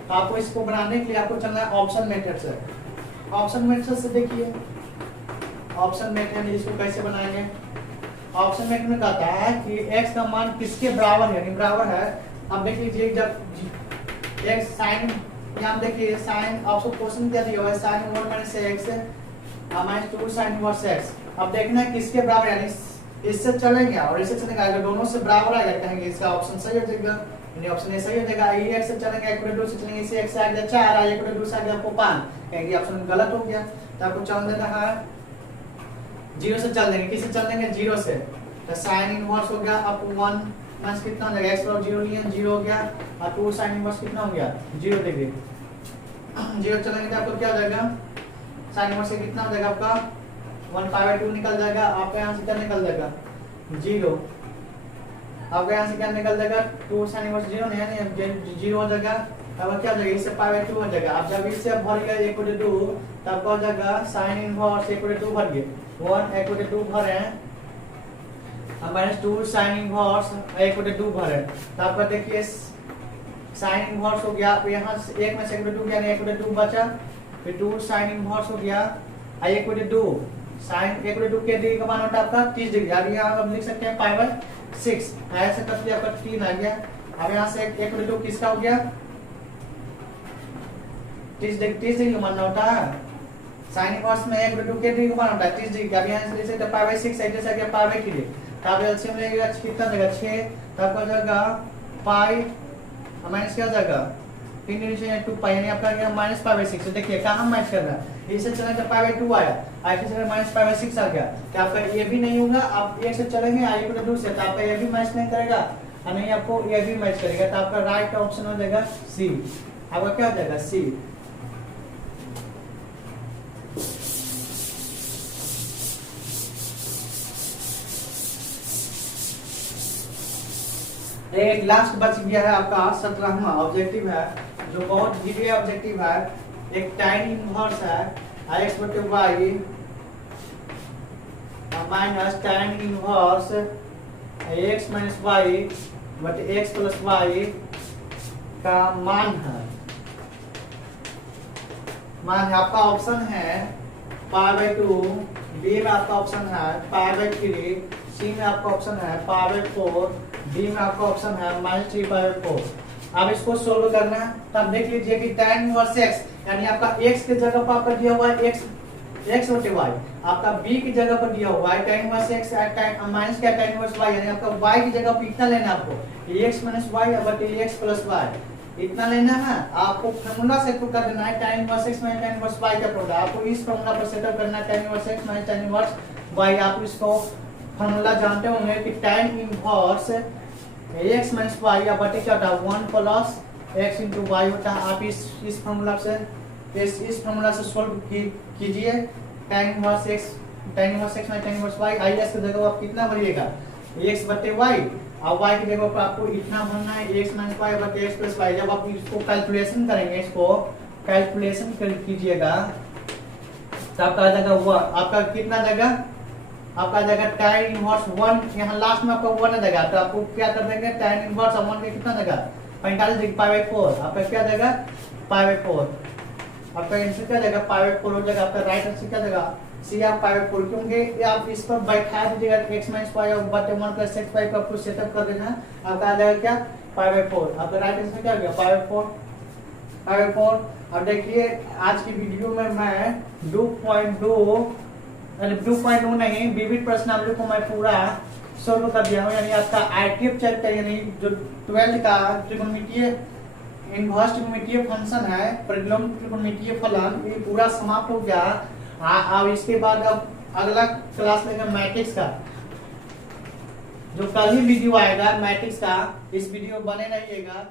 तो आपको इसको बनाने के लिए आपको चलना है ऑप्शन मेथड से। ऑप्शन मेथड से देखिए, ऑप्शन मेथड इसको कैसे बनाएंगे। ऑप्शन मेथड में कहता है कि x का मान किसके बराबर है, यानी बराबर है। अब देख लीजिए जब x साइन, यहाँ देखिए साइन आपको क्वेश्चन क्या दिया हुआ है, sine 1 minus x minus 2 sine inverse x। अब देखना है किसके बराबर, यानी इससे चलेंगे और इससे चलेंगे। अगर दोनों से बराबर आएगा कहेंगे इसका ऑप्शन सही हो जाएगा, यानी ऑप्शन ए सही हो जाएगा। ये x से चलेंगे 1/2 से चलेंगे, इसे x से आ गया 4 और 1/2 से आ गया आपको 5, कहेंगे ऑप्शन गलत हो गया। तो आपको चल देना है 0 से चल देंगे, किससे चल देंगे 0 से। तो साइन इनवर्स हो गया आपको 1 माइनस कितना हो जाएगा, x बराबर 0 लिया 0 हो गया, और 2 साइन इनवर्स कितना हो गया 0 देखिए 0 चलेंगे तो आपको क्या हो जाएगा, साइन इनवर्स से कितना हो जाएगा आपका 1/2 निकल जाएगा। आपका यहाँ से क्या निकल जाएगा 0, आपका यहाँ से क्या निकल जाएगा 2 साइन इनवर्स 0 नहीं है 0 हो जाएगा। अब क्या हो जाएगा, इससे π/2 हो जाएगा। अब जब इससे भर गया 1/2 तब क्या हो जाएगा साइन इनवर्स 1/2 भर गए 1 1/2 भरे माइनस 2 साइन इनवर्स 1/2 भरे। तो आपका देखिए साइन इनवर्स हो गया, आप यहाँ से 1 में से 1/2 गया 1/2 बचा, फिर 2 साइन इनवर्स हो गया 1/2 साइन 1/2 के डिग्री का मान होता है आपका 30 डिग्री। अब यहाँ आप लिख सकते हैं π/6, ऐसे कर लिया आपका 3 आ गया। अब यहाँ से 1/2 किसका हो गया 30 डिग्री मानना होता है। साइन इनवर्स में 1/2 के डिग्री का मान होता है 30 डिग्री। अब यहाँ से लिख सकते हैं π/6 ऐसे से गया π/3। तब एलसीएम लेगा कितना देगा 6, तब हो जाएगा पाई माइनस क्या हो जाएगा 3 डिवीजन 2 पाई, यानी आपका गया माइनस π/6। देखिए कहाँ माइनस कर रहा है, इससे चला जब π/2 आया, ऐसे चला माइनस π/6 आ गया। तो आपका ये भी नहीं होगा, आप एक से चलेंगे 1/2 से, तो आपका ये भी मैच नहीं करेगा और नहीं आपको ये भी मैच करेगा। तो आपका राइट ऑप्शन हो जाएगा सी। आपका क्या हो जाएगा सी। एक लास्ट बच गया है आपका 17वां ऑब्जेक्टिव है, जो बहुत वीडियो ऑब्जेक्टिव है। एक टाइम इनवर्स है x बटे y माइनस time inverse x minus Y बटे x प्लस वाई का मान है। आपका ऑप्शन है π/2, बी में आपका ऑप्शन है π/3, सी में आपका ऑप्शन है π/4, डी में आपका ऑप्शन है -3π/4। अब इसको सोल्व करना है, तब देख लीजिए कि tan इनवर्स x यानी आपका x के जगह पर आपका दिया हुआ है x बटे y, आपका b की जगह पर दिया हुआ है tan इनवर्स x माइनस क्या tan इनवर्स y, यानी आपका y की जगह पर इतना लेना आपको x माइनस y बटे x प्लस y इतना लेना है। आपको फार्मूला सेट कर देना है tan inverse x minus tan inverse y का प्रोडक्ट, आपको इस फार्मूला पर सेटअप करना है tan inverse x minus tan inverse y। आप इसको फार्मूला जानते होंगे कि tan inverse x minus y या बटे क्या होता है 1 प्लस x इंटू वाई होता है। आप इस फार्मूला से सोल्व कीजिए tan inverse x minus tan inverse y। I S की जगह आप कितना भरिएगा x बटे y, और y की जगह पर आपको इतना भरना है x माइनस y बटे x प्लस y। जब आप इसको कैलकुलेशन करेंगे, इसको कैलकुलेशन कीजिएगा तो आपका आ जाएगा आपका कितना जाएगा, आपका जाएगा tan इनवर्स 1, यहाँ लास्ट में आपका 1 आ जाएगा, तो आपको क्या कर देंगे tan इनवर्स 1 के कितना जाएगा 45 π/4, आपका क्या जाएगा π/4, आपका आंसर क्या जाएगा π/4 हो जाएगा। आपका राइट आंसर क्या जाएगा सी आप π/4, क्योंकि आप इस पर बैठा दीजिएगा x माइनस y और बटे 1 प्लस x y का आपको सेटअप कर देना है, आपका आ जाएगा क्या π/4। आपका राइट आंसर क्या हो गया π/4। अब देखिए आज की वीडियो में मैं 2.2 नहीं विविध प्रश्नावली को मैं पूरा सोल्व कर दिया हूँ, यानी आपका आईटीएफ चैप्टर यानी जो 12 का त्रिकोणमितीय इनवर्स त्रिकोणमितीय फंक्शन है, परिलोम त्रिकोणमितीय फलन, ये पूरा समाप्त हो गया। अब इसके बाद अब अगला क्लास लेगा मैट्रिक्स का, जो कल ही वीडियो आएगा मैट्रिक्स का, इस वीडियो बने रहिएगा।